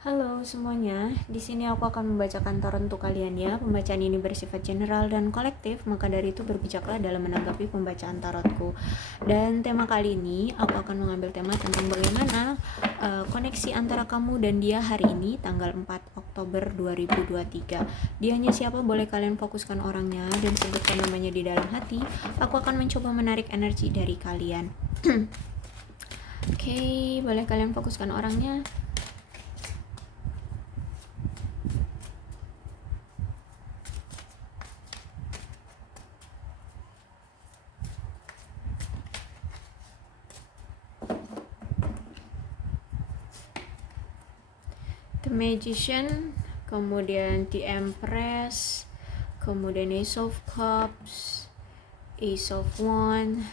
Halo semuanya, di sini aku akan membacakan tarot untuk kalian ya. Pembacaan ini bersifat general dan kolektif, maka dari itu berbijaklah dalam menanggapi pembacaan tarotku. Dan tema kali ini, aku akan mengambil tema tentang bagaimana koneksi antara kamu dan dia hari ini, tanggal 4 Oktober 2023. Dianya siapa, boleh kalian fokuskan orangnya dan sebutkan namanya di dalam hati. Aku akan mencoba menarik energi dari kalian. Oke, boleh kalian fokuskan orangnya. The Magician, kemudian The Empress, kemudian Ace of Cups, Ace of Wands,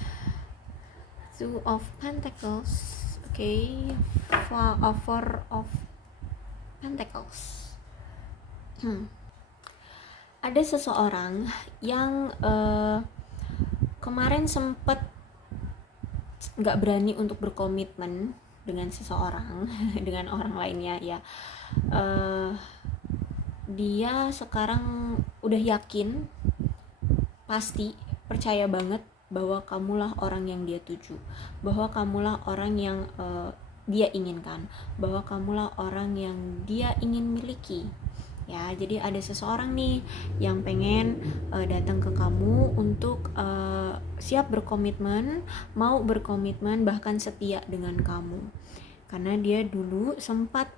Two of Pentacles, Four of Pentacles. Ada seseorang yang kemarin sempet nggak berani untuk berkomitmen dengan seseorang, dengan orang lainnya ya. Dia sekarang udah yakin, pasti percaya banget bahwa kamulah orang yang dia tuju, bahwa kamulah orang yang dia inginkan, bahwa kamulah orang yang dia ingin miliki ya. Jadi ada seseorang nih yang pengen datang ke kamu untuk siap berkomitmen, mau berkomitmen, bahkan setia dengan kamu, karena dia dulu sempat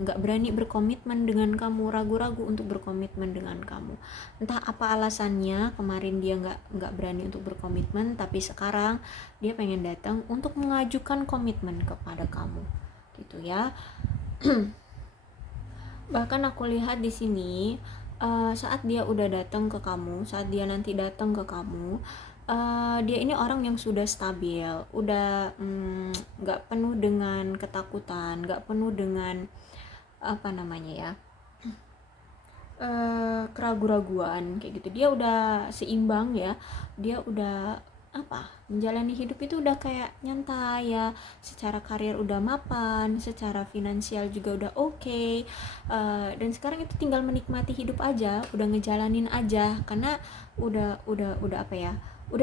nggak berani berkomitmen dengan kamu, ragu-ragu untuk berkomitmen dengan kamu. Entah apa alasannya, kemarin dia nggak berani untuk berkomitmen, tapi sekarang dia pengen datang untuk mengajukan komitmen kepada kamu, gitu ya. Bahkan aku lihat di sini saat dia udah datang ke kamu, saat dia nanti datang ke kamu, dia ini orang yang sudah stabil, udah nggak penuh dengan ketakutan, nggak penuh dengan keraguan-raguan kayak gitu. Dia udah seimbang ya, dia udah menjalani hidup itu udah kayak nyantai ya. Secara karir udah mapan, secara finansial juga udah oke. Dan sekarang itu tinggal menikmati hidup aja, udah ngejalanin aja, karena udah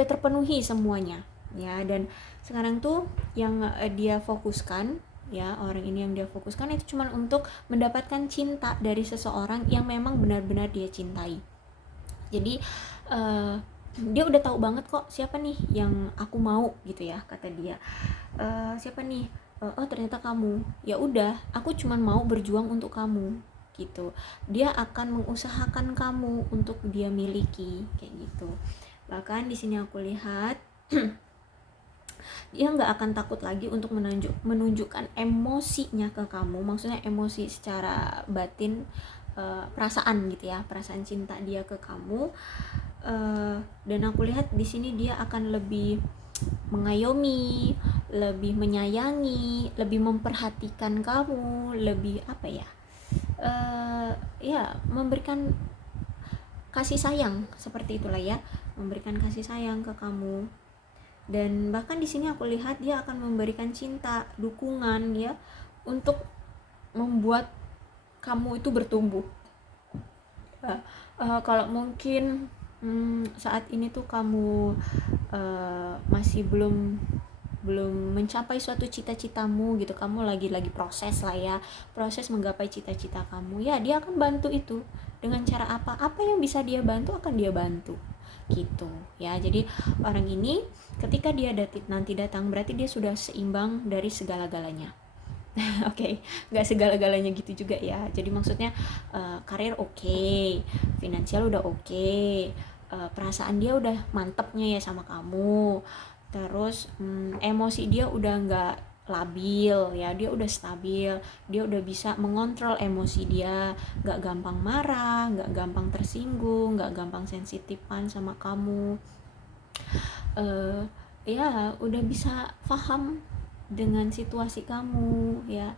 terpenuhi semuanya ya. Dan sekarang tuh yang dia fokuskan ya, orang ini yang dia fokuskan itu cuma untuk mendapatkan cinta dari seseorang yang memang benar-benar dia cintai. Jadi dia udah tahu banget kok siapa nih yang aku mau gitu ya, kata dia. Siapa nih? Oh ternyata kamu. Ya udah, aku cuma mau berjuang untuk kamu gitu. Dia akan mengusahakan kamu untuk dia miliki kayak gitu. Bahkan di sini aku lihat dia nggak akan takut lagi untuk menunjukkan emosinya ke kamu, maksudnya emosi secara batin, perasaan gitu ya, perasaan cinta dia ke kamu. Dan aku lihat di sini dia akan lebih mengayomi, lebih menyayangi, lebih memperhatikan kamu, lebih memberikan kasih sayang, seperti itulah ya, memberikan kasih sayang ke kamu. Dan bahkan di sini aku lihat dia akan memberikan cinta, dukungan ya, untuk membuat kamu itu bertumbuh. Kalau mungkin saat ini tuh kamu masih belum mencapai suatu cita-citamu gitu, kamu lagi proses lah ya, proses menggapai cita-cita kamu ya, dia akan bantu itu dengan cara apa yang bisa dia bantu akan dia bantu gitu ya. Jadi orang ini ketika dia nanti datang, berarti dia sudah seimbang dari segala-galanya. Oke, nggak segala-galanya gitu juga ya. Jadi maksudnya karir oke, finansial udah oke, perasaan dia udah mantepnya ya sama kamu. Terus emosi dia udah nggak labil ya, dia udah stabil, dia udah bisa mengontrol emosi dia, nggak gampang marah, nggak gampang tersinggung, nggak gampang sensitifan sama kamu. Ya udah bisa paham dengan situasi kamu ya.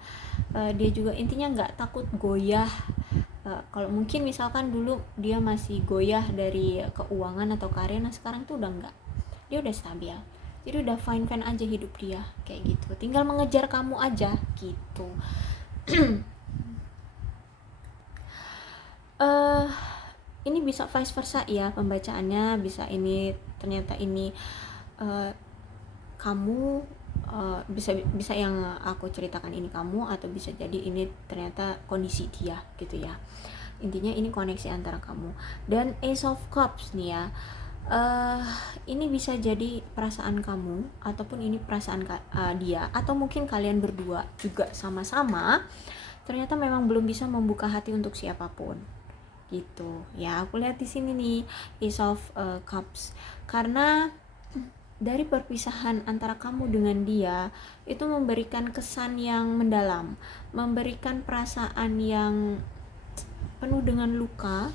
Dia juga intinya nggak takut goyah. Kalau mungkin misalkan dulu dia masih goyah dari keuangan atau karir, nah sekarang tuh udah enggak, dia udah stabil, jadi udah fine aja hidup dia kayak gitu, tinggal mengejar kamu aja gitu. ini bisa vice versa ya pembacaannya, bisa ini ternyata ini kamu, bisa bisa yang aku ceritakan ini kamu, atau bisa jadi ini ternyata kondisi dia gitu ya. Intinya ini koneksi antara kamu. Dan Ace of Cups nih ya, ini bisa jadi perasaan kamu, ataupun ini perasaan dia, atau mungkin kalian berdua juga sama-sama ternyata memang belum bisa membuka hati untuk siapapun gitu ya. Aku lihat di sini nih Ace of Cups, karena dari perpisahan antara kamu dengan dia itu memberikan kesan yang mendalam, memberikan perasaan yang penuh dengan luka,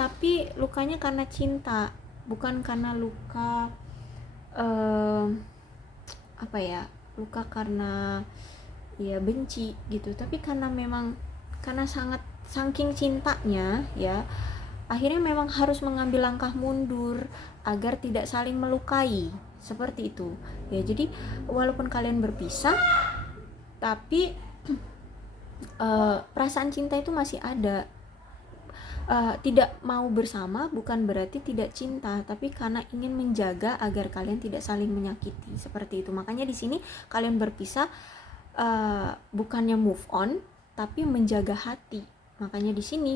tapi lukanya karena cinta, bukan karena luka apa ya, luka karena ya benci gitu, tapi karena memang karena sangat saking cintanya ya, akhirnya memang harus mengambil langkah mundur agar tidak saling melukai, seperti itu ya. Jadi walaupun kalian berpisah, tapi perasaan cinta itu masih ada. Tidak mau bersama bukan berarti tidak cinta, tapi karena ingin menjaga agar kalian tidak saling menyakiti, seperti itu. Makanya di sini kalian berpisah bukannya move on, tapi menjaga hati. Makanya di sini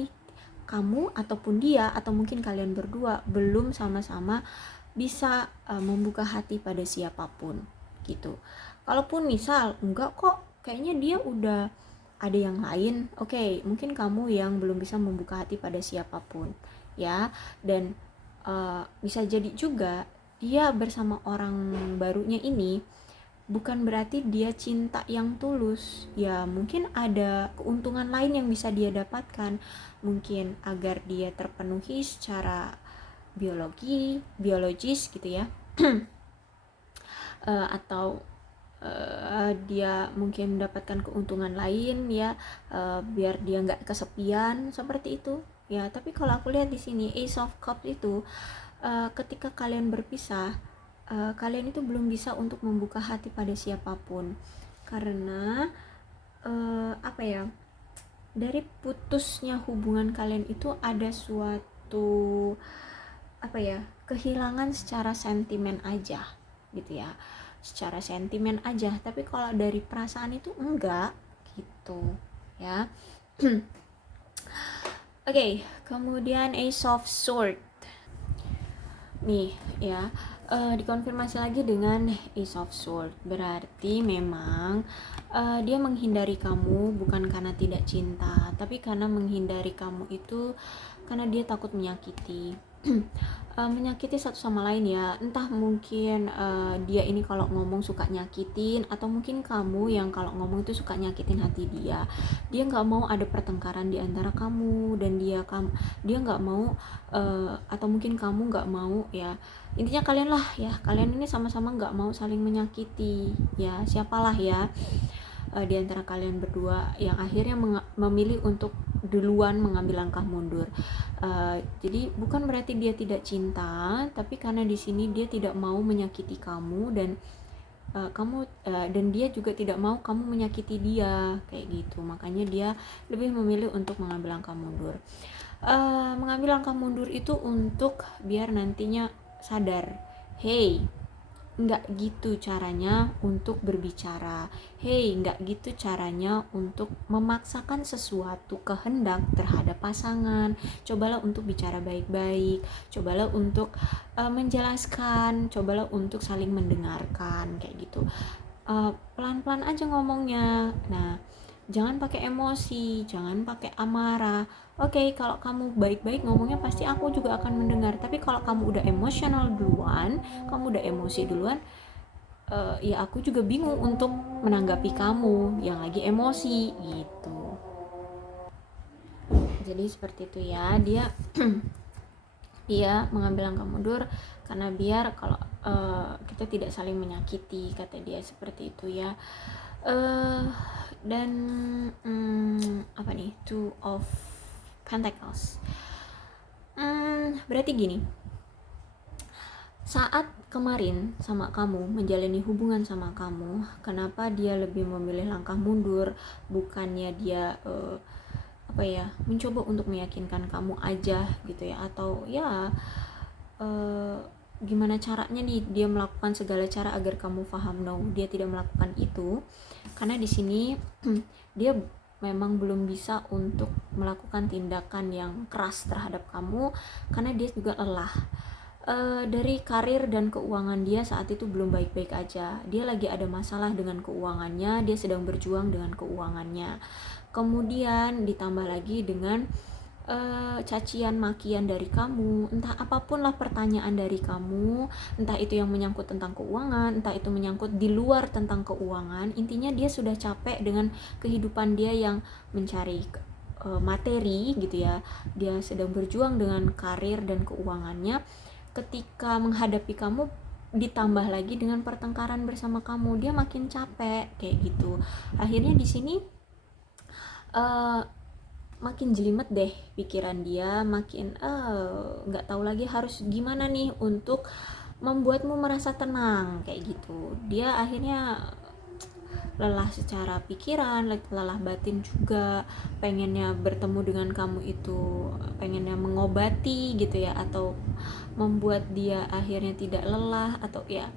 kamu ataupun dia, atau mungkin kalian berdua belum sama-sama bisa membuka hati pada siapapun gitu. Kalaupun misal enggak kok, kayaknya dia udah ada yang lain, oke, mungkin kamu yang belum bisa membuka hati pada siapapun ya. Dan bisa jadi juga dia bersama orang barunya ini bukan berarti dia cinta yang tulus ya. Mungkin ada keuntungan lain yang bisa dia dapatkan, mungkin agar dia terpenuhi secara biologis gitu ya. Atau dia mungkin mendapatkan keuntungan lain ya, biar dia nggak kesepian, seperti itu ya. Tapi kalau aku lihat di sini Ace of Cups itu ketika kalian berpisah, kalian itu belum bisa untuk membuka hati pada siapapun, karena apa ya, dari putusnya hubungan kalian itu ada suatu apa ya, kehilangan secara sentimen aja gitu ya, secara sentimen aja. Tapi kalau dari perasaan itu enggak gitu ya. Oke, kemudian Ace of Sword nih ya, dikonfirmasi lagi dengan Ace of Sword, berarti memang dia menghindari kamu bukan karena tidak cinta, tapi karena menghindari kamu itu karena dia takut menyakiti. Menyakiti satu sama lain ya, entah mungkin dia ini kalau ngomong suka nyakitin, atau mungkin kamu yang kalau ngomong itu suka nyakitin hati dia. Dia nggak mau ada pertengkaran di antara kamu dan dia nggak mau, atau mungkin kamu nggak mau ya. Intinya kalian lah ya, kalian ini sama-sama nggak mau saling menyakiti ya. Siapalah ya di antara kalian berdua yang akhirnya memilih untuk duluan mengambil langkah mundur. Jadi bukan berarti dia tidak cinta, tapi karena di sini dia tidak mau menyakiti kamu, dan dan dia juga tidak mau kamu menyakiti dia kayak gitu. Makanya dia lebih memilih untuk mengambil langkah mundur. Mengambil langkah mundur itu untuk biar nantinya sadar, hey, nggak gitu caranya untuk berbicara, hey, nggak gitu caranya untuk memaksakan sesuatu kehendak terhadap pasangan. Cobalah untuk bicara baik-baik, cobalah untuk menjelaskan, cobalah untuk saling mendengarkan kayak gitu. Pelan-pelan aja ngomongnya. Nah, jangan pakai emosi, jangan pakai amarah. Oke, kalau kamu baik-baik ngomongnya pasti aku juga akan mendengar. Tapi kalau kamu udah emosional duluan, kamu udah emosi duluan, ya aku juga bingung untuk menanggapi kamu yang lagi emosi gitu. Jadi seperti itu ya, dia mengambil langkah mundur karena biar kalau kita tidak saling menyakiti, kata dia seperti itu ya. Dan apa nih, Two of Pentacles. Berarti gini, saat kemarin sama kamu menjalani hubungan sama kamu, kenapa dia lebih memilih langkah mundur? Bukannya dia apa ya, mencoba untuk meyakinkan kamu aja gitu ya, atau ya gimana caranya nih dia melakukan segala cara agar kamu paham. No, dia tidak melakukan itu karena di sini dia memang belum bisa untuk melakukan tindakan yang keras terhadap kamu karena dia juga lelah. Dari karir dan keuangan dia saat itu belum baik-baik aja. Dia lagi ada masalah dengan keuangannya, dia sedang berjuang dengan keuangannya. Kemudian ditambah lagi dengan cacian makian dari kamu, entah apapun lah pertanyaan dari kamu, entah itu yang menyangkut tentang keuangan, entah itu menyangkut di luar tentang keuangan. Intinya dia sudah capek dengan kehidupan dia yang mencari materi gitu ya. Dia sedang berjuang dengan karir dan keuangannya. Ketika menghadapi kamu ditambah lagi dengan pertengkaran bersama kamu, dia makin capek kayak gitu. Akhirnya di sini makin jelimet deh pikiran dia, makin nggak tahu lagi harus gimana nih untuk membuatmu merasa tenang kayak gitu. Dia akhirnya lelah secara pikiran, lelah batin juga, pengennya bertemu dengan kamu itu, pengennya mengobati gitu ya, atau membuat dia akhirnya tidak lelah, atau ya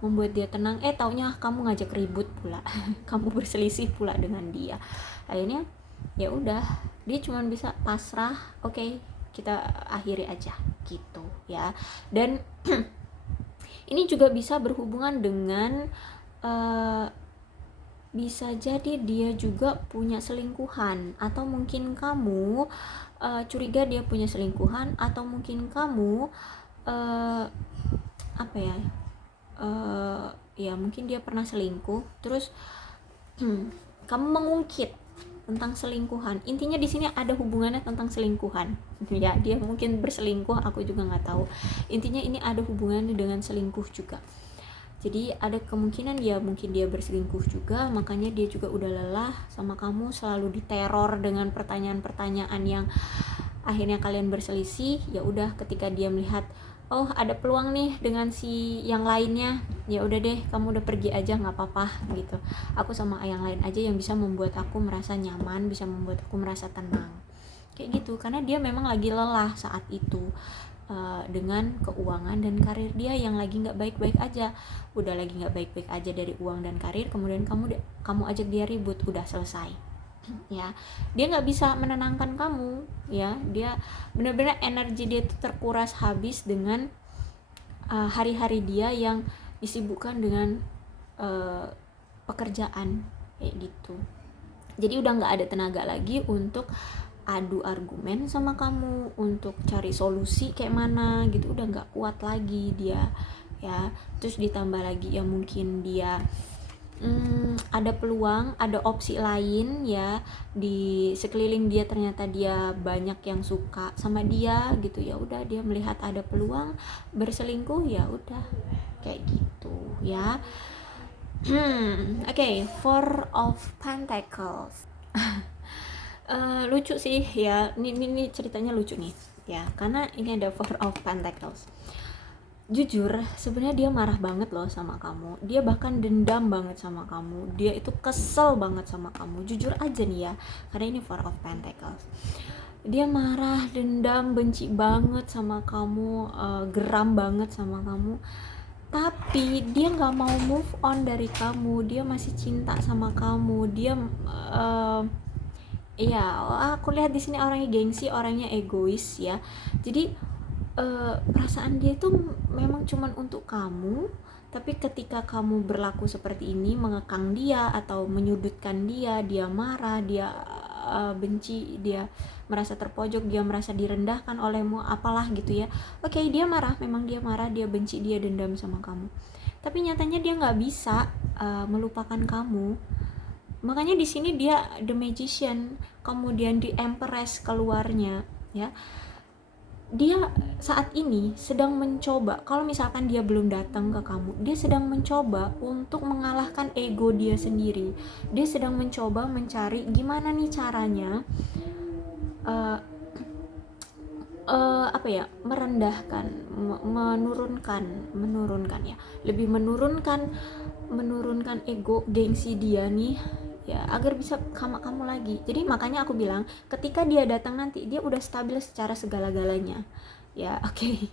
membuat dia tenang. Taunya kamu ngajak ribut pula kamu berselisih pula dengan dia. Akhirnya ya udah, dia cuma bisa pasrah, oke, kita akhiri aja gitu ya. Dan ini juga bisa berhubungan dengan bisa jadi dia juga punya selingkuhan, atau mungkin kamu curiga dia punya selingkuhan, atau mungkin kamu apa ya, ya mungkin dia pernah selingkuh terus kamu mengungkit tentang selingkuhan. Intinya di sini ada hubungannya tentang selingkuhan ya, dia mungkin berselingkuh, aku juga nggak tahu. Intinya ini ada hubungannya dengan selingkuh juga. Jadi ada kemungkinan ya mungkin dia berselingkuh juga, makanya dia juga udah lelah sama kamu, selalu diteror dengan pertanyaan-pertanyaan yang akhirnya kalian berselisih. Ya udah, ketika dia melihat oh ada peluang nih dengan si yang lainnya, ya udah deh kamu udah pergi aja, nggak apa-apa gitu, aku sama yang lain aja yang bisa membuat aku merasa nyaman, bisa membuat aku merasa tenang kayak gitu. Karena dia memang lagi lelah saat itu dengan keuangan dan karir dia yang lagi nggak baik-baik aja. Udah lagi nggak baik-baik aja dari uang dan karir, kemudian kamu ajak dia ribut, udah selesai ya. Dia nggak bisa menenangkan kamu ya, dia benar-benar energi dia itu terkuras habis dengan hari-hari dia yang disibukkan dengan pekerjaan kayak gitu. Jadi udah nggak ada tenaga lagi untuk adu argumen sama kamu, untuk cari solusi kayak mana gitu, udah nggak kuat lagi dia ya. Terus ditambah lagi ya mungkin dia ada peluang, ada opsi lain ya, di sekeliling dia ternyata dia banyak yang suka sama dia gitu. Ya udah, dia melihat ada peluang berselingkuh, ya udah kayak gitu ya. Oke, Four of Pentacles. Lucu sih ya, ini ceritanya lucu nih ya, karena ini ada Four of Pentacles. Jujur sebenarnya dia marah banget loh sama kamu, dia bahkan dendam banget sama kamu, dia itu kesel banget sama kamu, jujur aja nih ya, karena ini Four of Pentacles. Dia marah, dendam, benci banget sama kamu, geram banget sama kamu, tapi dia nggak mau move on dari kamu, dia masih cinta sama kamu. Dia ya aku lihat di sini orangnya gengsi, orangnya egois ya. Jadi perasaan dia itu memang cuman untuk kamu, tapi ketika kamu berlaku seperti ini, mengekang dia atau menyudutkan dia, dia marah, dia benci, dia merasa terpojok, dia merasa direndahkan olehmu, apalah gitu ya. Oke, dia marah, memang dia marah, dia benci, dia dendam sama kamu, tapi nyatanya dia nggak bisa melupakan kamu. Makanya di sini dia the magician, kemudian di empress keluarnya ya. Dia saat ini sedang mencoba, kalau misalkan dia belum datang ke kamu, dia sedang mencoba untuk mengalahkan ego dia sendiri. Dia sedang mencoba mencari gimana nih caranya apa ya, merendahkan, menurunkan ya, lebih menurunkan ego, gengsi dia nih ya, agar bisa sama kamu lagi. Jadi makanya aku bilang ketika dia datang nanti dia udah stabil secara segala-galanya ya. Oke.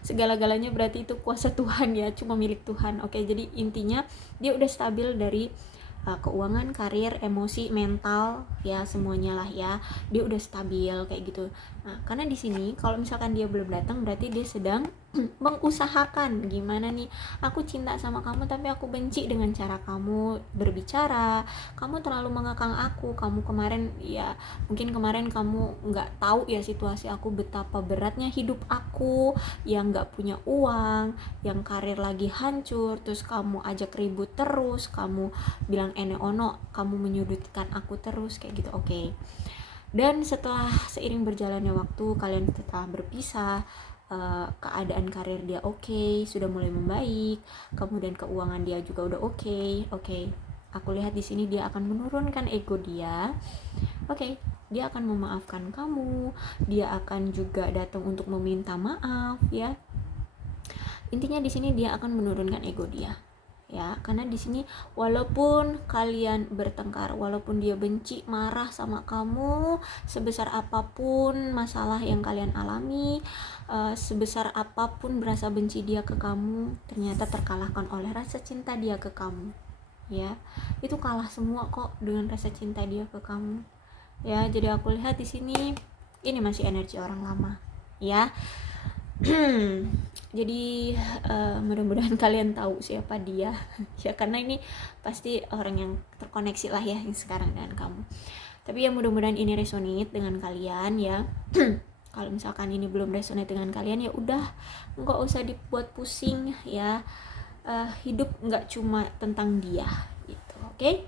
Segala-galanya berarti itu kuasa Tuhan ya, cuma milik Tuhan. Oke, jadi intinya dia udah stabil dari keuangan, karir, emosi, mental, ya semuanya lah ya. Dia udah stabil kayak gitu. Nah, karena di sini kalau misalkan dia belum datang berarti dia sedang mengusahakan gimana nih, aku cinta sama kamu tapi aku benci dengan cara kamu berbicara, kamu terlalu mengekang aku, kamu kemarin ya mungkin kemarin kamu nggak tahu ya situasi aku betapa beratnya hidup aku yang nggak punya uang, yang karir lagi hancur, terus kamu ajak ribut terus, kamu bilang ene ono, kamu menyudutkan aku terus kayak gitu. Oke. Dan setelah seiring berjalannya waktu kalian setelah berpisah, keadaan karir dia oke, sudah mulai membaik, kemudian keuangan dia juga udah oke. Aku lihat di sini dia akan menurunkan ego dia. Oke, dia akan memaafkan kamu, dia akan juga datang untuk meminta maaf ya. Intinya di sini dia akan menurunkan ego dia. Ya, karena di sini walaupun kalian bertengkar, walaupun dia benci, marah sama kamu, sebesar apapun masalah yang kalian alami, sebesar apapun berasa benci dia ke kamu, ternyata terkalahkan oleh rasa cinta dia ke kamu. Ya, itu kalah semua kok dengan rasa cinta dia ke kamu. Ya, jadi aku lihat di sini ini masih energi orang lama. Ya. Jadi mudah-mudahan kalian tahu siapa dia ya, karena ini pasti orang yang terkoneksi lah ya yang sekarang dengan kamu. Tapi ya mudah-mudahan ini resonate dengan kalian ya. Kalau misalkan ini belum resonate dengan kalian ya udah nggak usah dibuat pusing ya. Hidup nggak cuma tentang dia gitu. Oke?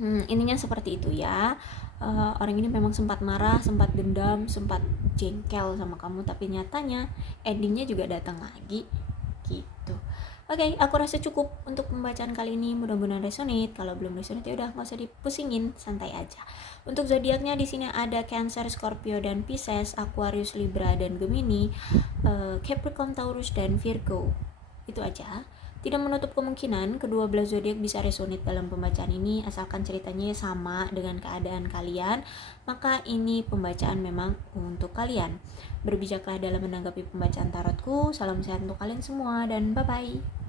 Ininya seperti itu ya. Orang ini memang sempat marah, sempat dendam, sempat jengkel sama kamu, tapi nyatanya endingnya juga datang lagi gitu. Oke, aku rasa cukup untuk pembacaan kali ini. Mudah-mudahan resonate. Kalau belum resonate ya udah nggak usah dipusingin, santai aja. Untuk zodiaknya di sini ada Cancer, Scorpio dan Pisces, Aquarius, Libra dan Gemini, Capricorn, Taurus dan Virgo. Itu aja. Tidak menutup kemungkinan kedua belah zodiak bisa resonate dalam pembacaan ini, asalkan ceritanya sama dengan keadaan kalian, maka ini pembacaan memang untuk kalian. Berbijaklah dalam menanggapi pembacaan tarotku. Salam sehat untuk kalian semua dan bye-bye.